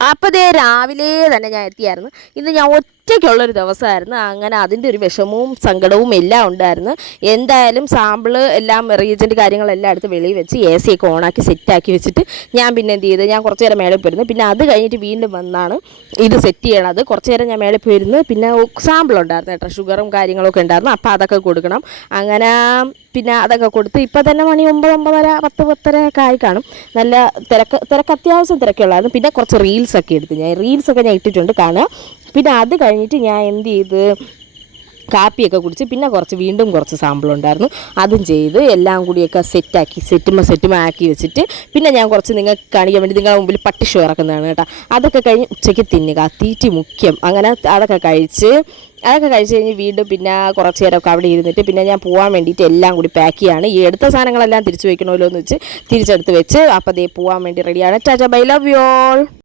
അപ്പോൾ ദേ രാവിലെ തന്നെ ഞാൻ എത്തിയായിരുന്നു. ഇന്ന് ഞാൻ ഒറ്റയ്ക്കുള്ളൊരു ദിവസമായിരുന്നു. അങ്ങനെ അതിൻ്റെ ഒരു വിഷമവും സങ്കടവും എല്ലാം ഉണ്ടായിരുന്നു. എന്തായാലും സാമ്പിള് എല്ലാം റീജൻറ്റ് കാര്യങ്ങളെല്ലാം എടുത്ത് വെളിയിൽ വെച്ച് AC ഒക്കെ ഓണാക്കി സെറ്റാക്കി വെച്ചിട്ട് ഞാൻ പിന്നെ എന്ത് ചെയ്ത്, ഞാൻ കുറച്ച് നേരം മേളിൽ പോയിരുന്നു. പിന്നെ അത് കഴിഞ്ഞിട്ട് വീണ്ടും വന്നാണ് ഇത് സെറ്റ് ചെയ്യണത്. കുറച്ച് നേരം ഞാൻ മേളിൽ പോയിരുന്നു. പിന്നെ സാമ്പിളുണ്ടായിരുന്നു കേട്ടോ, ഷുഗറും കാര്യങ്ങളൊക്കെ ഉണ്ടായിരുന്നു. അപ്പോൾ അതൊക്കെ കൊടുക്കണം. അങ്ങനെ പിന്നെ അതൊക്കെ കൊടുത്ത് ഇപ്പോൾ തന്നെ മണി 9, 9:30, 10, 10:30 ഒക്കെ ആയി കാണും. നല്ല തിരക്ക് അത്യാവശ്യം തിരക്കുള്ളായിരുന്നു. പിന്നെ കുറച്ച് റീൽസൊക്കെ എടുത്ത് റീൽസൊക്കെ ഞാൻ ഇട്ടിട്ടുണ്ട് കാണുക. പിന്നെ അത് കഴിഞ്ഞിട്ട് ഞാൻ എന്ത് ചെയ്ത്, കാപ്പിയൊക്കെ കുടിച്ച് പിന്നെ വീണ്ടും കുറച്ച് സാമ്പിളുണ്ടായിരുന്നു, അതും ചെയ്ത് എല്ലാം കൂടിയൊക്കെ സെറ്റുമ ആക്കി വെച്ചിട്ട് പിന്നെ ഞാൻ കുറച്ച് നിങ്ങൾക്ക് കാണിക്കാൻ വേണ്ടി നിങ്ങളുടെ മുമ്പിൽ പട്ടിഷോ ഇറക്കുന്നതാണ് കേട്ടോ. അതൊക്കെ കഴിഞ്ഞ് ഉച്ചയ്ക്ക് തിന്നുക, തീറ്റി മുഖ്യം. അങ്ങനെ അതൊക്കെ കഴിച്ച് കഴിഞ്ഞ് വീണ്ടും പിന്നെ കുറച്ച് നേരമൊക്കെ അവിടെ ഇരുന്നിട്ട് പിന്നെ ഞാൻ പോകാൻ വേണ്ടിയിട്ട് എല്ലാം കൂടി പാക്ക് ചെയ്യാണ്. ഈ എടുത്ത സാധനങ്ങളെല്ലാം തിരിച്ച് വയ്ക്കണമല്ലോ എന്ന് വെച്ച് തിരിച്ചെടുത്ത് വെച്ച് അപ്പോൾ ദേ പോകാൻ വേണ്ടി റെഡിയാണ്. Tata, bye, love you all.